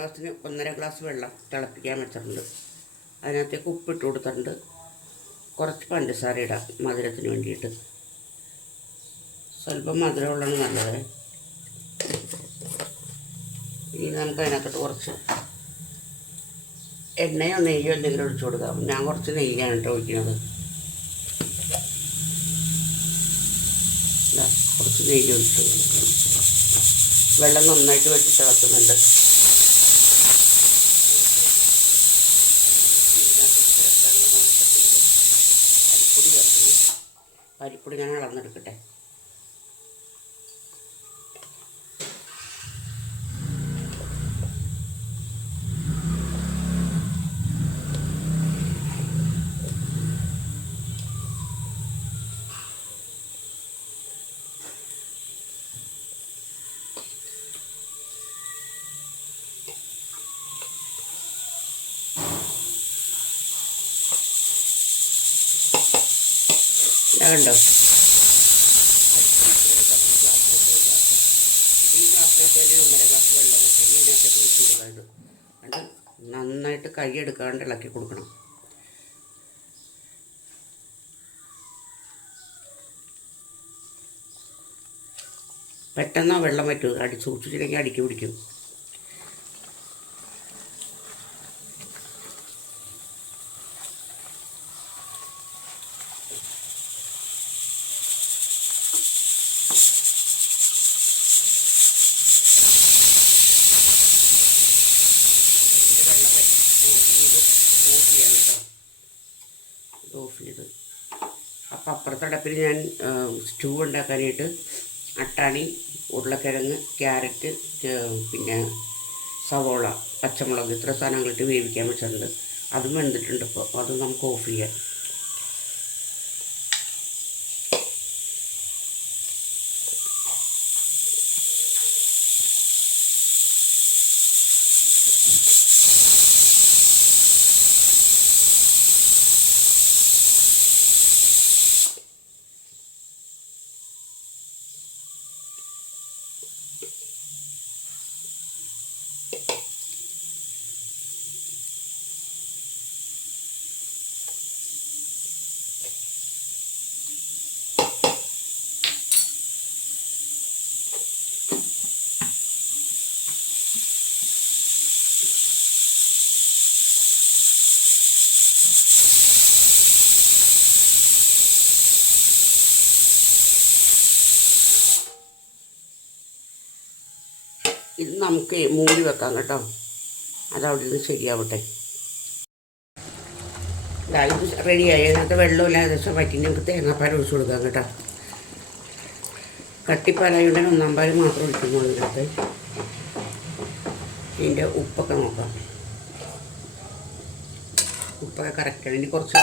ഗ്ലാസ്സിന് 1.5 glass വെള്ളം തിളപ്പിക്കാൻ വെച്ചിട്ടുണ്ട്. അതിനകത്തേക്ക് ഉപ്പിട്ട് കൊടുത്തിട്ടുണ്ട്. കുറച്ച് പഞ്ചസാര ഇടാം മധുരത്തിന് വേണ്ടിയിട്ട്. സ്വല്പം മധുരമുള്ളതാണ് നല്ലത്. ഇനി നമുക്ക് അതിനകത്തോട്ട് കുറച്ച് എണ്ണയോ നെയ്യോ എന്തെങ്കിലും ഒഴിച്ചു കൊടുക്കാം. ഞാൻ കുറച്ച് നെയ്യാണ് കേട്ടോ ഒഴിക്കുന്നത്. കുറച്ച് നെയ്യ് ഒഴിച്ചു കൊടുക്കാം. വെള്ളം നന്നായിട്ട് വെട്ടി തിളക്കുന്നുണ്ട്. അരിപ്പൊടി ചേർക്കണം. അരിപ്പൊടി ഞാൻ അളന്നെടുക്കട്ടെ. കണ്ടോ, ഈ ഗ്ലാസ്സിനകത്ത് 1.5 ഗ്ലാസ് വെള്ളം കിട്ടും. ഇതിനകത്തേക്ക് ഒഴിച്ച് കൊടുക്കാറുണ്ട്. കണ്ട് നന്നായിട്ട് കൈ എടുക്കാണ്ട് ഇളക്കി കൊടുക്കണം. പെട്ടെന്ന് വെള്ളം പറ്റും. സൂക്ഷിച്ചില്ലെങ്കിൽ അടിക്ക് പിടിക്കും. ഓഫ് ചെയ്ത് അപ്പോൾ അപ്പുറത്തെ അടുപ്പിൽ ഞാൻ സ്റ്റൂ ഉണ്ടാക്കാനായിട്ട് അട്ടാണി, ഉരുളക്കിഴങ്ങ്, ക്യാരറ്റ്, പിന്നെ സവോള, പച്ചമുളക് ഇത്ര സാധനങ്ങളിട്ട് വേവിക്കാൻ വെച്ചിട്ടുണ്ട്. അതും വെന്തിട്ടുണ്ട്. ഇപ്പോൾ അത് നമുക്ക് ഓഫ് ചെയ്യാം. ഇത് നമുക്ക് മൂടി വെക്കാം കേട്ടോ. അതവിടെ നിന്ന് ശരിയാവട്ടെ. ഇത് റെഡിയായി. അതിനകത്ത് വെള്ളമില്ല, ഏകദേശം വറ്റി. നമുക്ക് തേങ്ങാപ്പാൽ ഒഴിച്ചു കൊടുക്കാം കേട്ടോ. കട്ടിപ്പാലായതുകൊണ്ട് 1 പാൽ മാത്രം ഒഴിക്കുന്നുള്ളൂ ഇതിനകത്ത്. ഇതിൻ്റെ ഉപ്പൊക്കെ നോക്കാം. ഉപ്പൊക്കെ കറക്റ്റാണ്. ഇനി കുറച്ച്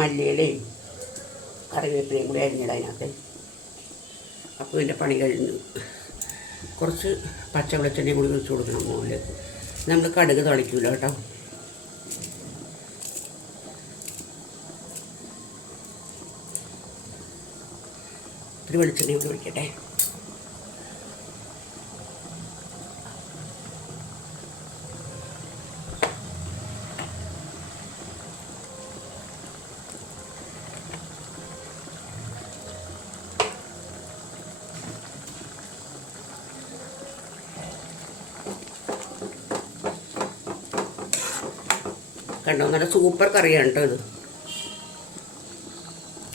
മല്ലിയിലയും കറിവേപ്പിലയും കൂടി അരിഞ്ഞിടാം അതിനകത്ത്. അപ്പോൾ ഇതിൻ്റെ പണി കഴിഞ്ഞു. കുറച്ച് പച്ച വെളിച്ചെണ്ണയും കൂടി ഒഴിച്ച് കൊടുക്കണം മുകളിലേക്ക്. നമ്മൾ കടുക് തളിക്കില്ല കേട്ടോ. ഒരു വെളിച്ചെണ്ണയും കൂടി ഒഴിക്കട്ടെ. കണ്ടോ, നല്ല സൂപ്പർ കറിയാണ് കേട്ടോ ഇത്.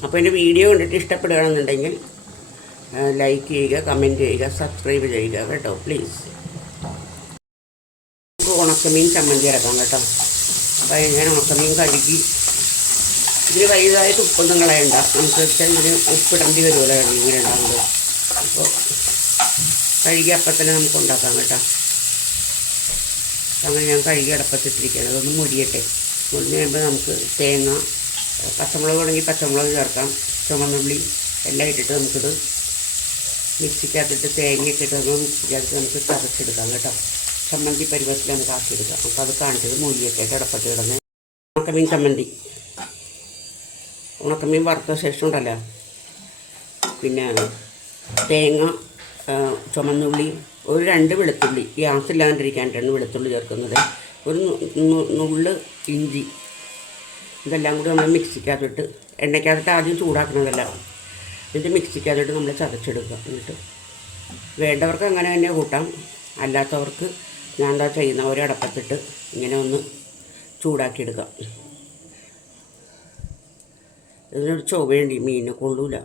അപ്പോൾ എൻ്റെ വീഡിയോ കണ്ടിട്ട് ഇഷ്ടപ്പെടുകയാണെന്നുണ്ടെങ്കിൽ ലൈക്ക് ചെയ്യുക, കമൻറ്റ് ചെയ്യുക, സബ്സ്ക്രൈബ് ചെയ്യുക കേട്ടോ പ്ലീസ്. നമുക്ക് ഉണക്കമീൻ ചമ്മന്തി ഇറക്കാം കേട്ടോ. അപ്പോൾ ഞാൻ ഉണക്കമീൻ കഴുകി, ഇതിന് വലുതായിട്ട് ഉപ്പൊന്നും കളയണ്ട. നമുക്ക് വെച്ചാൽ ഇതിന് ഉപ്പിടേണ്ടി വരുമല്ലോ ഇങ്ങനെ ഉണ്ടാകുന്നത്. അപ്പോൾ കഴുകി അപ്പം തന്നെ നമുക്ക് ഉണ്ടാക്കാം കേട്ടോ. അങ്ങനെ ഞാൻ കഴുകി അടപ്പത്തിട്ടിരിക്കുകയാണ്. അതൊന്ന് മുരിയട്ടെ. മുരിഞ്ഞ് കഴിയുമ്പോൾ നമുക്ക് തേങ്ങ, പച്ചമുളക് വേണമെങ്കിൽ പച്ചമുളക് ചേർക്കാം, ചുവന്നുള്ളി എല്ലാം ഇട്ടിട്ട് നമുക്കിത് മിക്സിക്കകത്തിട്ട് തേങ്ങയൊക്കെ ഇട്ട് മിക്സിക്കകത്ത് നമുക്ക് ചതച്ചെടുക്കാം കേട്ടോ. ചമ്മന്തി പരുവത്തിൽ നമുക്ക് ആക്കിയെടുക്കാം. അപ്പോൾ അത് കാണിച്ചത് മുരിയട്ടെ അടപ്പത്ത് കിടന്ന്. ഉണക്കമീൻ ചമ്മന്തി, ഉണക്കമീൻ വറുത്ത ശേഷം ഉണ്ടല്ലോ, പിന്നെ തേങ്ങ, ചുവന്നുള്ളി, ഒരു 2 വെളുത്തുള്ളി, ഗ്യാസ് ഇല്ലാണ്ടിരിക്കാനായിട്ടാണ് വെളുത്തുള്ളി ചേർക്കുന്നത്. ഒരു നുള്ള് ഇഞ്ചി. ഇതെല്ലാം കൂടി നമ്മൾ മിക്സിക്കകത്തിട്ട്, എണ്ണയ്ക്കകത്തിട്ട് ആദ്യം ചൂടാക്കണതല്ല, എന്നിട്ട് മിക്സിക്കകത്തിട്ട് നമ്മൾ ചതച്ചെടുക്കുക. എന്നിട്ട് വേണ്ടവർക്ക് അങ്ങനെ തന്നെ കൂട്ടാം, അല്ലാത്തവർക്ക് ഞാൻ എന്താ ചെയ്യുന്ന ഒരടപ്പത്തിട്ട് ഇങ്ങനെ ഒന്ന് ചൂടാക്കിയെടുക്കാം. ഇതിനൊരു ചൊവ്വേണ്ടി മീനിനെ കൊള്ളൂല,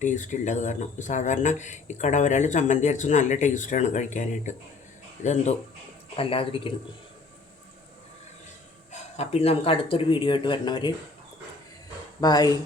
ടേസ്റ്റ് ഇല്ല. അത് കാരണം സാധാരണ ഈ കടവരാൽ ചമ്മന്തി അരച്ച് നല്ല ടേസ്റ്റാണ് കഴിക്കാനായിട്ട്. ഇതെന്തോ വല്ലാതിരിക്കുന്നു. അപ്പം നമുക്ക് അടുത്തൊരു വീഡിയോ ആയിട്ട് വരണവർ ബായ്.